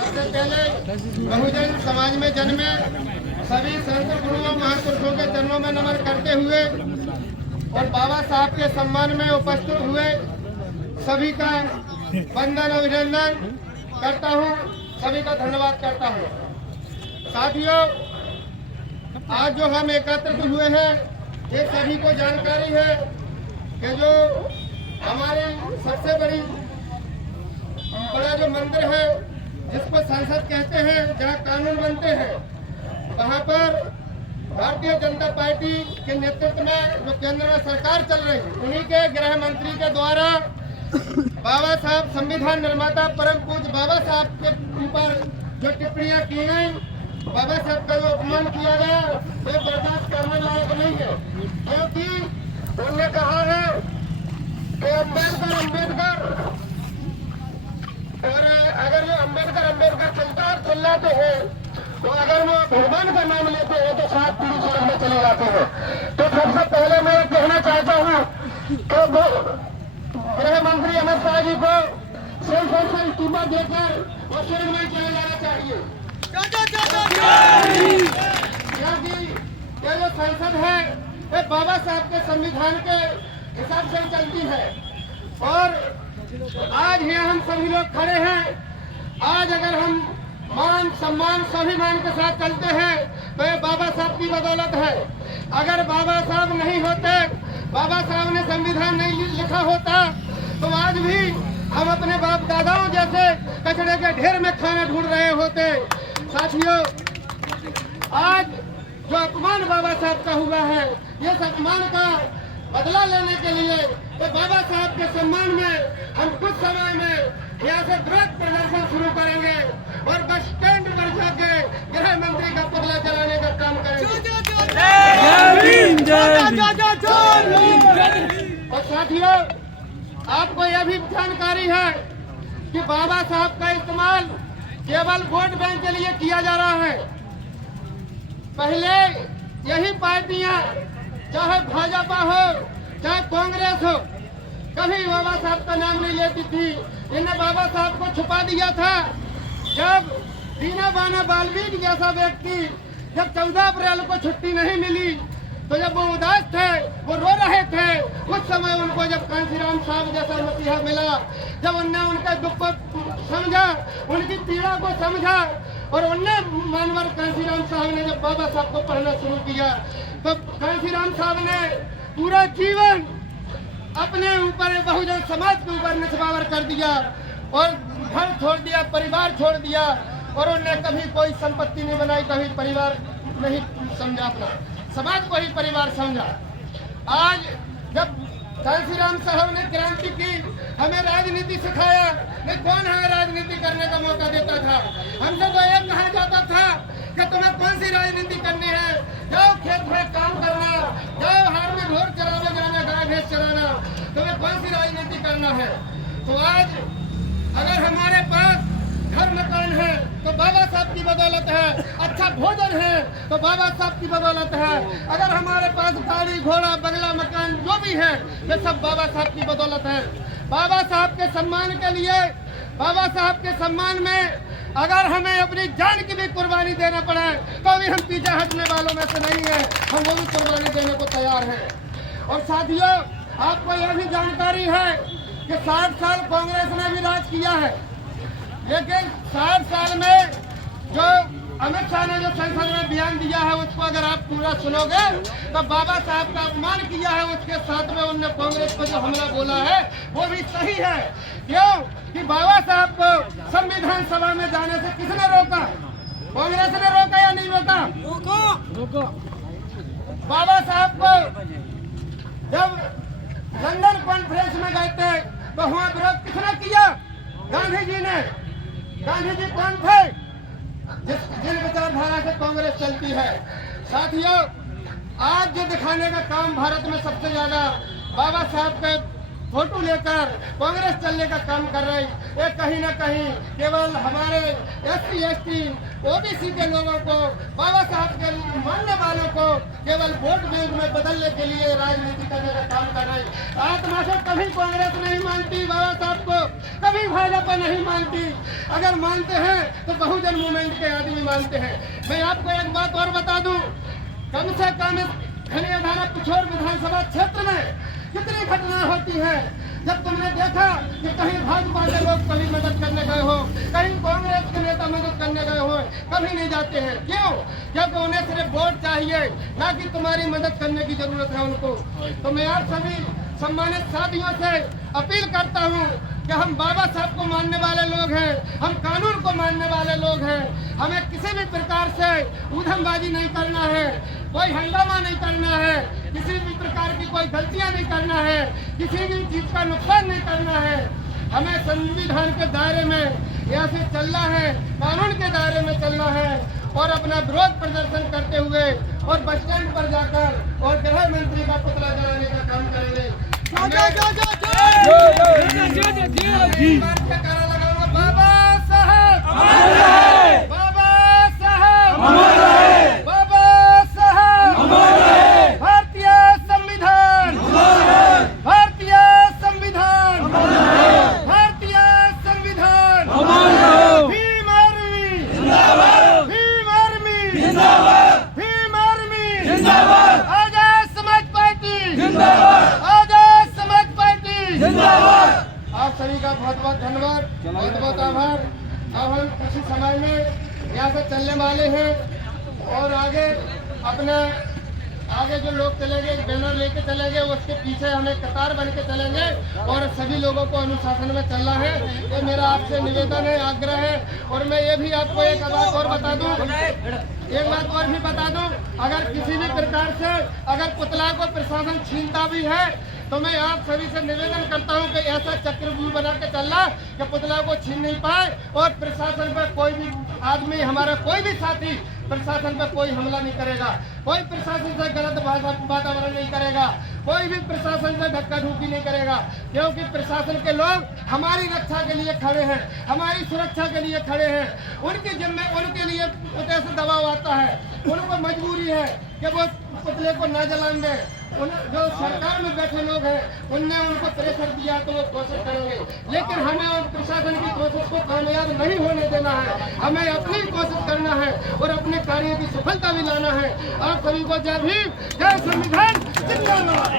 सबसे पहले बहुजन समाज में जन्मे सभी संत गुरुओं महापुरुषों के चरणों में नमन करते हुए और बाबा साहब के सम्मान में उपस्थित हुए सभी का वंदन अभिनंदन करता हूँ, सभी का धन्यवाद करता हूँ। साथियों, आज जो हम एकत्रित हुए हैं ये सभी को जानकारी है कि जो हमारे सबसे बड़ा जो मंदिर है जिसको संसद कहते हैं, जहाँ कानून बनते हैं, वहाँ पर भारतीय जनता पार्टी के नेतृत्व में जो केंद्र में सरकार चल रही है, उन्हीं के गृह मंत्री के द्वारा बाबा साहब संविधान निर्माता परम पूज्य बाबा साहब के ऊपर जो टिप्पणियां की गई, बाबा साहब का जो अपमान किया गया, ये बर्दाश्त करने लायक नहीं है। क्योंकि उन्होंने कहा है कि अम्बेडकर और अगर जो अम्बेडकर चलता चिल्लाते हैं तो अगर वो भगवान का नाम लेते हैं तो 7 पीढ़ी सड़क में चले जाते हैं। तो सबसे पहले मैं कहना चाहता हूँ कि गृह मंत्री अमित शाह जी को सेल्फ से इस्तीफा देकर वो स्वर्ग में चले जाना चाहिए। क्योंकि ये जो संसद है ये बाबा साहब के संविधान के हिसाब से चलती है और आज यहाँ हम सभी लोग खड़े हैं। आज अगर हम मान सम्मान स्वाभिमान के साथ चलते हैं तो ये बाबा साहब की बदौलत है। अगर बाबा साहब नहीं होते, बाबा साहब ने संविधान नहीं लिखा होता तो आज भी हम अपने बाप दादाओं जैसे कचरे के ढेर में खाना ढूंढ रहे होते। साथियों, आज जो अपमान बाबा साहब का हुआ है, ये अपमान का बदला लेने के लिए तो बाबा साहब के सम्मान में हम कुछ समय में यहाँ से विरोध प्रदर्शन शुरू करेंगे और बस स्टैंड पर जाके गृह मंत्री का पुतला जलाने का काम करेंगे। और साथियों, आपको यह भी जानकारी है कि बाबा साहब का इस्तेमाल केवल वोट बैंक के लिए किया जा रहा है। पहले यही पार्टियां, चाहे भाजपा हो चाहे कांग्रेस हो, कभी बाबा साहब का नाम नहीं लेती थी। इन्हें बाबा साहब को छुपा दिया था। जब दीना बाना बाल्मीकि जैसा व्यक्ति जब 14 अप्रैल को छुट्टी नहीं मिली तो जब वो उदास थे, वो रो रहे थे, उस समय उनको जब कांशीराम साहब जैसा मसीहा मिला, जब उनने उनके दुख को समझा, उनकी पीड़ा को समझा और उनने मानवर कांशीराम साहब ने जब बाबा साहब को पढ़ना शुरू किया तो कांशीराम साहब ने पूरा जीवन अपने ऊपर बहुजन समाज के ऊपर निछावर कर दिया और घर छोड़ दिया, परिवार छोड़ दिया और उन्होंने कभी कोई संपत्ति नहीं बनाई, कभी परिवार नहीं समझा, अपना समाज को ही परिवार समझा। आज जब कांशीराम साहब ने क्रांति की, हमें राजनीति सिखाया, नहीं कौन हमें राजनीति करने का मौका देता था। हमसे तो यह कहा जाता था कि तुम्हें कौन सी राजनीति करनी है, जाओ खेत में काम करना, जाओ हार में ढोर चराने जाना, गाय भैंस चराना, तुम्हें कौन सी राजनीति करना है। तो आज अगर हमारे पास घर मकान है तो बाबा साहब की बदौलत है, अच्छा भोजन है तो बाबा साहब की बदौलत है, अगर हमारे पास गाड़ी घोड़ा बंगला मकान जो भी है ये सब बाबा साहब की बदौलत है। बाबा साहब के सम्मान के लिए, बाबा साहब के सम्मान में अगर हमें अपनी जान की भी कुर्बानी देना पड़े तो भी हम पीछे हटने वालों में से नहीं है, हम वो भी कुर्बानी देने को तैयार हैं। और साथियों, आपको यह भी जानकारी है कि 60 साल कांग्रेस ने भी राज किया है, लेकिन 60 साल में जो अमित शाह ने जो संसद में बयान दिया है उसको अगर आप पूरा सुनोगे तो बाबा साहब का अपमान किया है, उसके साथ में उन्होंने कांग्रेस को जो हमला बोला है वो भी सही है। क्यों कि बाबा साहब को संविधान सभा में जाने से किसने रोका? कांग्रेस ने रोका या नहीं रोका? बाबा साहब को जब लंदन कॉन्फ्रेंस में गए थे तो वहाँ विरोध किसने किया? गांधी जी ने। गांधी जी कौन थे? जिन विचारधारा से कांग्रेस चलती है। साथियों, आज जो दिखाने का काम भारत में सबसे ज्यादा बाबा साहब के फोटो लेकर कांग्रेस चलने का काम कर रही। ये कहीं ना कहीं केवल हमारे SC ST OBC के लोगों को, बाबा साहब के मानने वालों को केवल वोट बैंक में बदलने के लिए राजनीति करने का काम कर रही। आत्मा से कभी कांग्रेस नहीं मानती बाबा साहब को, कभी भाजपा नहीं मानती। अगर मानते हैं तो बहुजन मूवमेंट के आदमी मानते हैं। मैं आपको एक बात और बता दूं, कम से कम खनियाधारा पिछोर विधानसभा क्षेत्र में कितनी घटना होती है। जब तुमने देखा कि कहीं भाजपा के लोग कभी मदद करने गए हो, कहीं कांग्रेस के नेता मदद करने गए हो, कभी नहीं जाते हैं। क्यों? क्योंकि उन्हें सिर्फ वोट चाहिए, ना कि तुम्हारी मदद करने की जरूरत है उनको। तो मैं आप सभी सम्मानित साथियों से अपील करता हूँ कि हम बाबा साहब को मानने वाले लोग हैं, हम कानून को मानने वाले लोग हैं। हमें किसी भी प्रकार से उधमबाजी नहीं करना है, कोई हंगामा नहीं करना है, किसी भी प्रकार की कोई गलतियां नहीं करना है, किसी भी चीज का नुकसान नहीं करना है। हमें संविधान के दायरे में यहाँ से चलना है, कानून के दायरे में चलना है और अपना विरोध प्रदर्शन करते हुए और बस स्टैंड पर जाकर और गृह मंत्री का पुतला जलाने का काम करेंगे। बाबा साहब, बाबा साहब, बाबा साहब, भारतीय संविधान, भारतीय संविधान, भारतीय संविधान, Bhim Army, Bhim Army, Bhim Army, Azad Samaj Party, आजाद समाज पार्टी। आप सभी का बहुत बहुत धन्यवाद, बहुत बहुत आभार। अब हम कुछ ही समय में यहाँ से चलने वाले हैं और आगे जो लोग चलेंगे बैनर लेके चलेंगे, उसके पीछे हमें कतार बन के चलेंगे और सभी लोगों को अनुशासन में चलना है। ये मेरा आपसे निवेदन है, आग्रह है। और मैं ये भी आपको एक बात और बता दूं, अगर किसी भी प्रकार से अगर पुतला को प्रशासन छीनता भी है तो मैं आप सभी से निवेदन करता हूं कि ऐसा चक्रव्यूह बना के चलना कि पुतला को छीन नहीं पाए और प्रशासन पर कोई भी आदमी, हमारा कोई भी साथी प्रशासन पर कोई हमला नहीं करेगा, कोई प्रशासन से गलत वातावरण नहीं करेगा, कोई भी प्रशासन से धक्का धुक्की नहीं करेगा। क्योंकि प्रशासन के लोग हमारी रक्षा के लिए खड़े हैं, हमारी सुरक्षा के लिए खड़े हैं। उनके लिए पुतले से दबाव आता है, उनको मजबूरी है कि वो पुतले को न जलाएं दे। जो सरकार में बैठे लोग हैं उनने उनको प्रेशर दिया तो वो कोशिश करेंगे, लेकिन हमें उन प्रशासन की कोशिश को कामयाब नहीं होने देना है। हमें अपनी कोशिश करना है और अपने कार्य की सफलता भी लाना है। आप सभी को जय भीम, जय संविधान, जिंदाबाद।